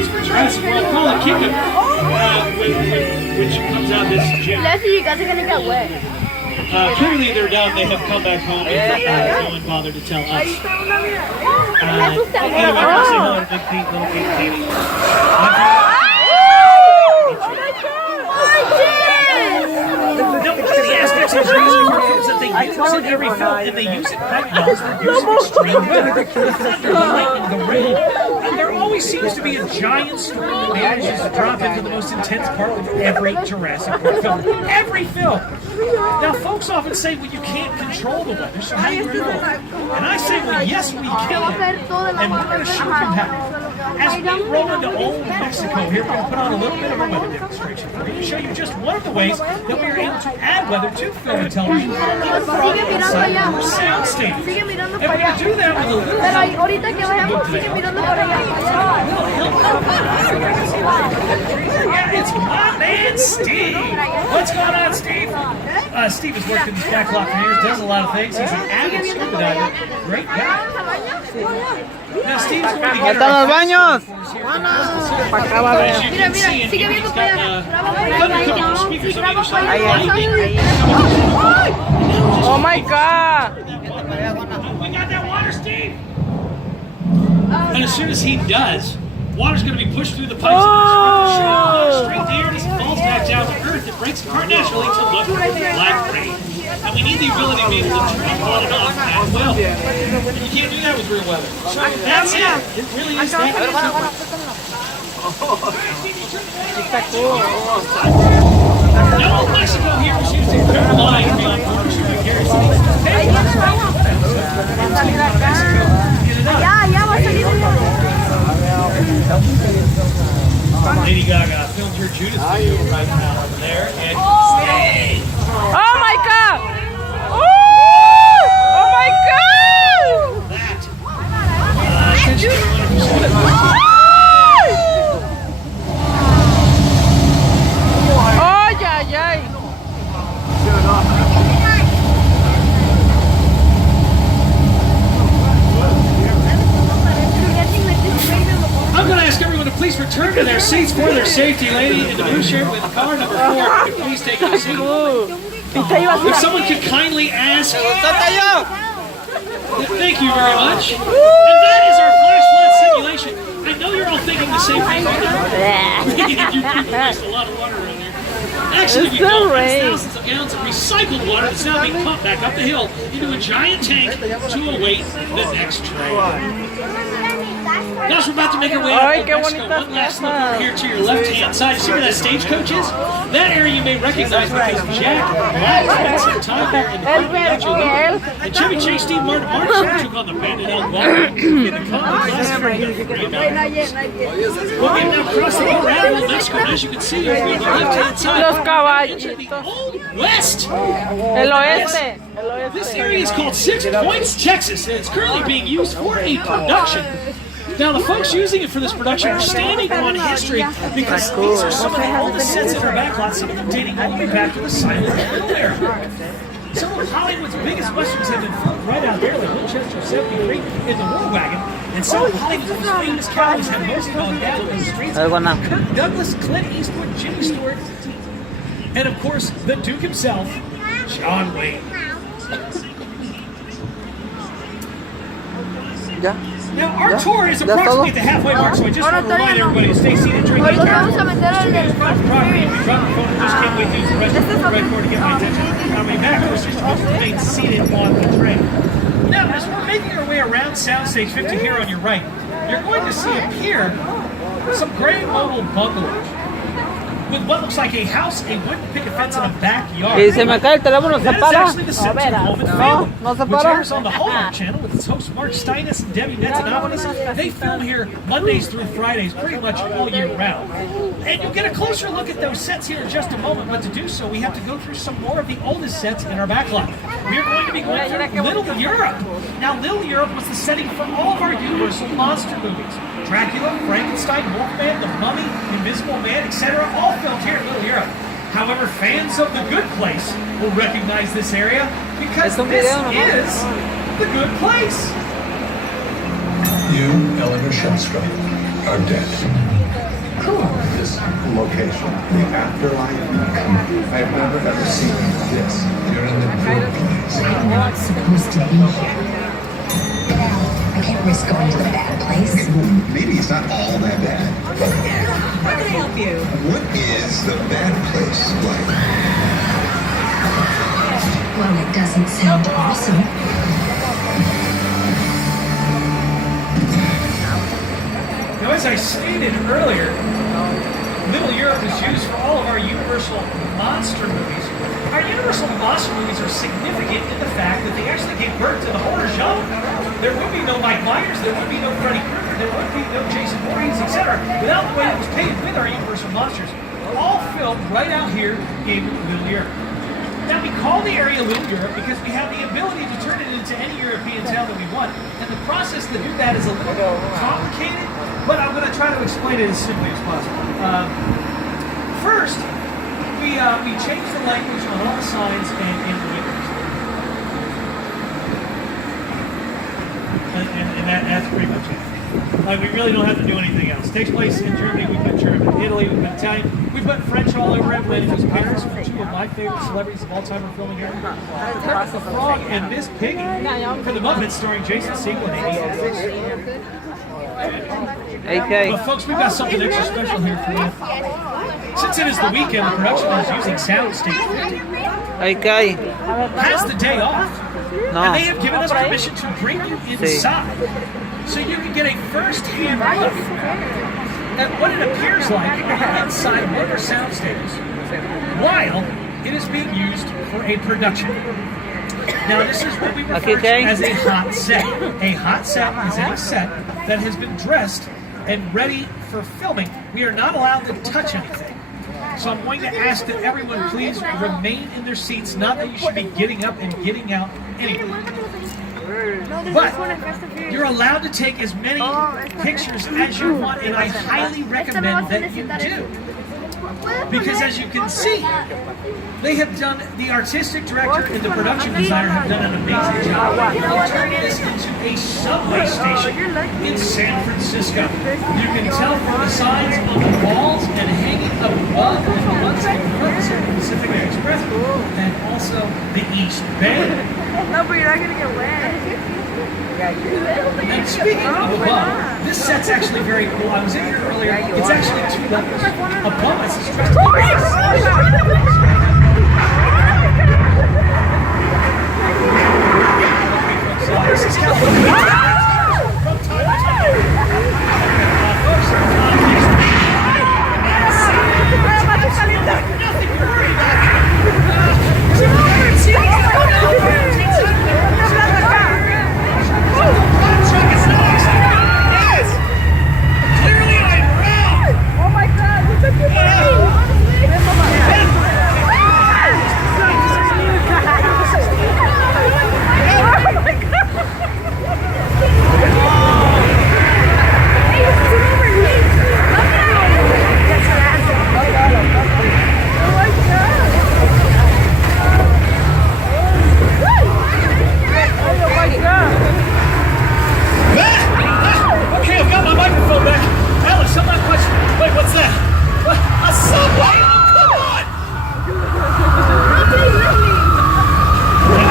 films for Jurassic World, call it Kingdom, which comes out this June. You guys are gonna get wet. Clearly they're done. They have come back home and no one bothered to tell us. Anyway, we'll say hello to Big Pete, Little Pete, Katie. No, one of the aspects of Jurassic Park is that they use it every film, and they use it quite well. They use extreme weather, the thunder, the lightning, the rain. And there always seems to be a giant storm that manages to drop into the most intense part of every Jurassic Park film. Every film! Now, folks often say, well, you can't control the weather, so how do you do it? And I say, well, yes, we can. And we're going to show you how. As we roll into Old Mexico here, we're going to put on a little bit of a weather demonstration. We're going to show you just one of the ways that we are able to add weather to film and television, even from inside our sound stage. And we're going to do that with a little help. Yeah, it's my man, Steve. What's going on, Steve? Steve has worked in the back lot for years, does a lot of things. He's an avid scuba diver. Great guy. Now, Steve's going to get our baños. As you can see, he's got speakers on either side. Oh my God! We got that water, Steve! And as soon as he does, water's going to be pushed through the pipes straight to here, and as it falls back down to earth, it breaks apart naturally to look like rain. And we need the ability to be able to turn on and off as well. And you can't do that with real weather. So that's it. It really is that simple. Now, Old Mexico here was used in Curve Line beyond border shooting garrison. Lady Gaga filmed her Judas video right now over there. And stay! Oh my God! Oh my God! That. Attention everyone who's seen it. Oh, yeah, yeah. I'm going to ask everyone to please return to their seats for their safety. Lady in the blue shirt with car number 4, please take your seat. If someone could kindly ask. Thank you very much. And that is our flash flood simulation. I know you're all thinking the same thing. You waste a lot of water around here. Actually, we don't. That's thousands of gallons of recycled water that's now being pumped back up the hill into a giant tank to await the next train. Gosh, we're about to make our way up to Mexico. One last look over here to your left-hand side. You see where that stagecoach is? That area you may recognize because Jack Black spent some time there in the Nacho Libre. And Chevy Chase, Steve Martin took on the Bandit El Guapo in the contest last year. We'll get now across the whole round of Mexico. And as you can see, over on the left-hand side, Los enter the Old West. El oeste. This area is called 6 Points, Texas, and it's currently being used for a production. Now, the folks using it for this production are standing on history because these are some of the oldest sets in our backlot, some of them dating all the way back to the silent film era. Some of Hollywood's biggest westerns have been filmed right out there, like Winchester 73 in the War Wagon, and some of Hollywood's most famous cowboys have mostly gone down those streets. Kirk Douglas, Clint Eastwood, Jimmy Stewart, and of course, the Duke himself, John Wayne. Now, our tour is approximately at the halfway mark, so I just want to remind everybody to stay seated during the entire tour. Just can't wait to use the red cord to get my attention. I'll be back, of course, you're supposed to remain seated on the train. Now, as we're making our way around Soundstage 50 here on your right, you're going to see appear some gray mobile bungalows with what looks like a house, a wooden picket fence, and a backyard. Y se me cae el teléfono, se That is para. actually the center of Home and Family, No se which para. airs on the Hallmark Channel with its hosts Mark Steinis and Debbie Metanopolis. They film here Mondays through Fridays pretty much all year round. And you'll get a closer look at those sets here in just a moment, but to do so, we have to go through some more of the oldest sets in our backlot. We're going to be going through Little Europe. Now, Little Europe was the setting for all of our Universal monster movies. Dracula, Frankenstein, Wolfman, The Mummy, Invisible Man, etc., all filmed here in Little Europe. However, fans of The Good Place will recognize this area because this is The Good Place. You, Eleanor Shellstrop, are dead. Cool. This location, the afterlife, I've never ever seen this. You're in the good place. I'm not supposed to be here. I can't risk going to the bad place. Okay, well, maybe it's not all that bad. How can I help you? What is the bad place like? Well, it doesn't sound awesome. Now, as I stated earlier, Little Europe is used for all of our Universal monster movies. Our Universal monster movies are significant in the fact that they actually gave birth to the horror genre. There would be no Mike Myers, there would be no Freddy Krueger, there would be no Jason Voorhees, etc. without the way it was paved with our Universal monsters. All filmed right out here in Little Europe. Now, we call the area Little Europe because we have the ability to turn it into any European town that we want. And the process to do that is a little complicated, but I'm going to try to explain it as simply as possible. First, we changed the language on all the signs and in the windows. And that's pretty much it. We really don't have to do anything else. It takes place in Germany, we've got German, Italy, we've got Italian, we've got French all over it. When it was Paris from two of my favorite celebrities of all time are filming here. Kermit the Frog and Miss Piggy for the Muppets starring Jason Segel and Amy Adams. Okay. But folks, we've got something extra special here for you. Since it is the weekend, the production is using Soundstage 50. Okay. Has the day off. No. And they have given us permission to bring you inside. So you can get a first-hand look at what it appears like inside one of our sound stages while it is being used for a production. Now, this is what we refer to as a hot set. A hot set is a set that has been dressed and ready for filming. We are not allowed to touch anything. So I'm going to ask that everyone please remain in their seats, not that you should be getting up and getting out anyway. But you're allowed to take as many pictures as you want, and I highly recommend that you do. Because as you can see, they have done, the artistic director and the production designer have done an amazing job of turning this into a subway station in San Francisco. You can tell from the signs on the walls and hanging above and the ones in front of the Pacific Express, and also the East Bay. No, but you're not gonna get wet. And speaking of above, this set's actually very cool. I was in here earlier. It's actually 2 levels. Above us is just this is California. From time to time. Nothing to worry about. Clearly I'm wrong! Oh my god, look at your Okay, I've got my microphone back. Alex, I'm not quite sure. Wait, what's that? What? A subway? Come on!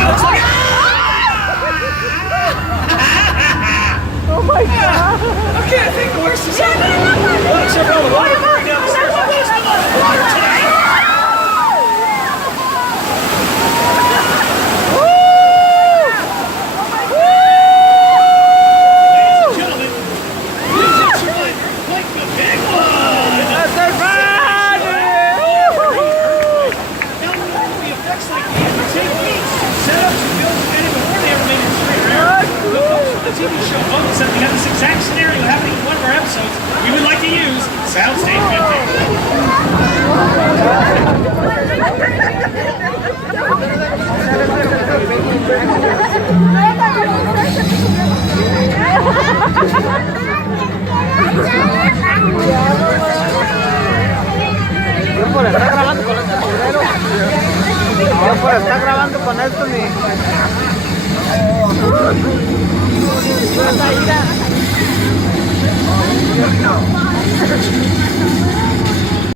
Alex, Oh my god! okay, I think the worst is over. Well, except for all the water pouring down the stairs. Well, there's no water today. TV show bonus that we have this exact scenario happening in one of our episodes. We would like to use Soundstage 50. Por estar grabando con este sombrero. No, por estar grabando con esto ni. Vas a ir a...